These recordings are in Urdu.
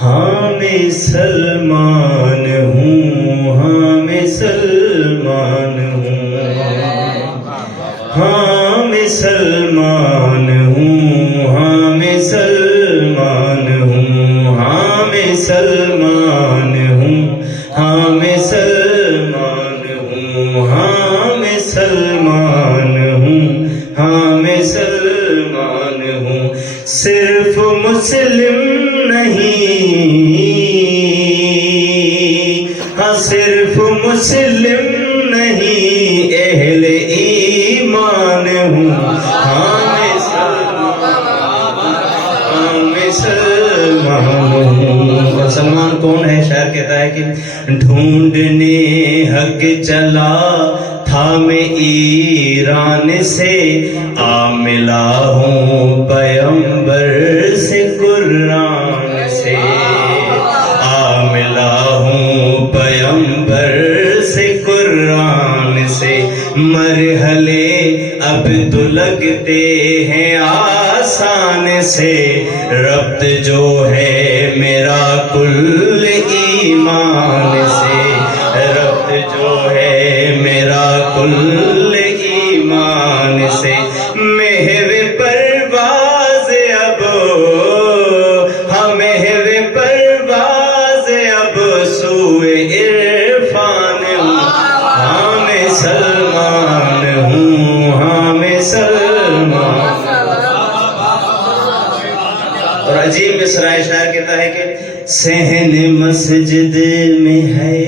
ہاں میں سلمان ہوں، ہاں میں سلمان ہوں، ہاں میں سلمان ہوں، ہاں میں سلمان ہوں، ہاں میں سلمان ہوں، ہاں میں سلمان ہوں، ہاں میں سلمان ہوں، ہاں میں سلمان ہوں، صرف مسلم نہیں، ہاں صرف مسلم نہیں، اہل ایمان ہوں، ہاں میں سلمان ہوں۔ اور سلمان کون ہے؟ شاعر کہتا ہے کہ ڈھونڈنے حق چلا تھا میں ایران سے، آ ملا ہوں پیغمبر سے قرآن سے، آ ملا ہوں پیغمبر سے قرآن سے، مرحلے اب تو لگتے ہیں آسان سے، ربط جو ہے میرا کل ایمان سے، ربط جو ہے میرا کل ایمان سے، محو پرواز اب، ہاں محو پرواز اب سوئے عرفان ہوں، ہاں میں سلمان ہوں، ہاں میں سلمان۔ اور عجیب مصرع شاعر کہتا ہے کہ صحن مسجد میں ہے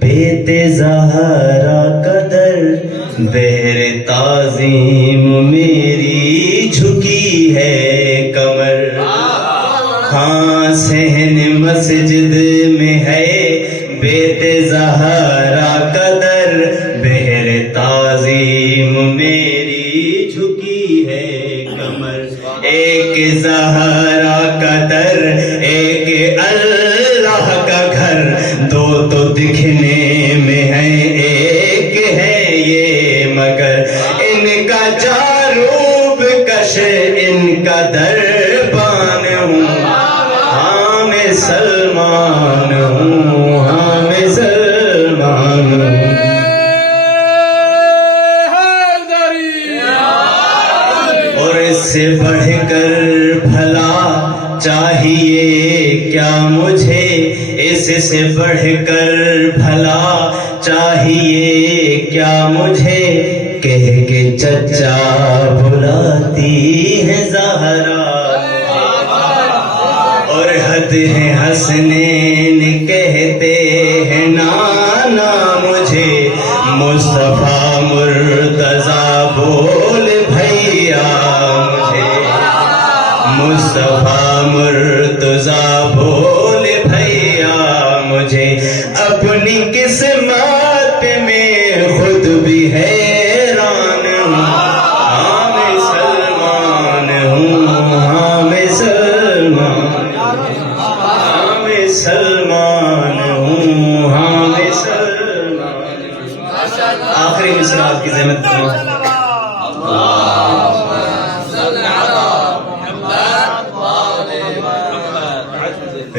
بیت زہرا کا در، بہر تعظیم میری جھکی ہے کمر، ہاں صحن مسجد میں ہے بیت زہرا کا در، بہر تعظیم میری جھکی ہے کمر، ایک زہرا کا در ایک اللہ کا گھر، دو تو دکھنے میں ہے ایک ہے یہ مگر، ان کا جاروب کش ان کا دربان ہوں، ہاں میں سلمان ہوں، ہاں میں سلمان ہوں۔ اور اس سے بڑھ کر بھلا چاہیے کیا مجھے، اس سے بڑھ کر بھلا چاہیے کیا مجھے، کہہ کے چچا بلاتی ہے زہرا، اور حد ہے حسنین کہتے ہیں نانا مجھے، مصطفیٰ مرتضیٰ بول بھیا مجھے، مصطفیٰ مرتضیٰ بول بھیا مجھے، اپنی قسمت میں خود بھی حیران ہوں، ہاں میں سلمان ہوں، ہاں میں سلمان، ہاں میں سلمان ہوں، ہاں میں سلمان۔ آخری مصرع آپ کی زحمت کروں۔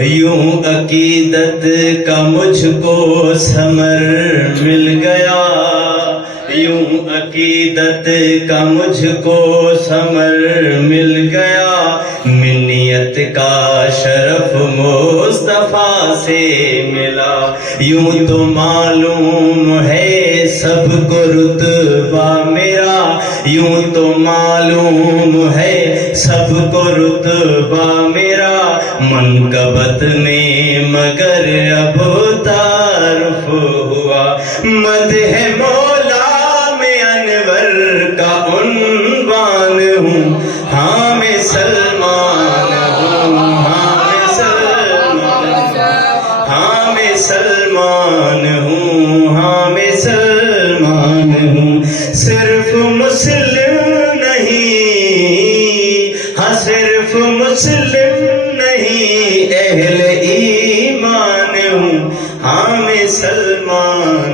یوں عقیدت کا مجھ کو ثمر مل گیا، یوں عقیدت کا مجھ کو ثمر مل گیا، منیت کا شرف مصطفیٰ سے ملا، یوں تو معلوم ہے سب کو رتبہ میرا، یوں تو معلوم ہے سب کو رتبہ میرا، منقبت میں مگر اب تعارف ہوا، مدح مولا میں انور کا عنوان ہوں، ہاں میں سلمان ہوں، ہاں میں سلمان، ہاں میں سلمان ہوں، ہاں میں سلمان ہوں، صرف مسلم نہیں، ہاں صرف مسلم نہیں، اہل ایمان ہوں، ہاں میں سلمان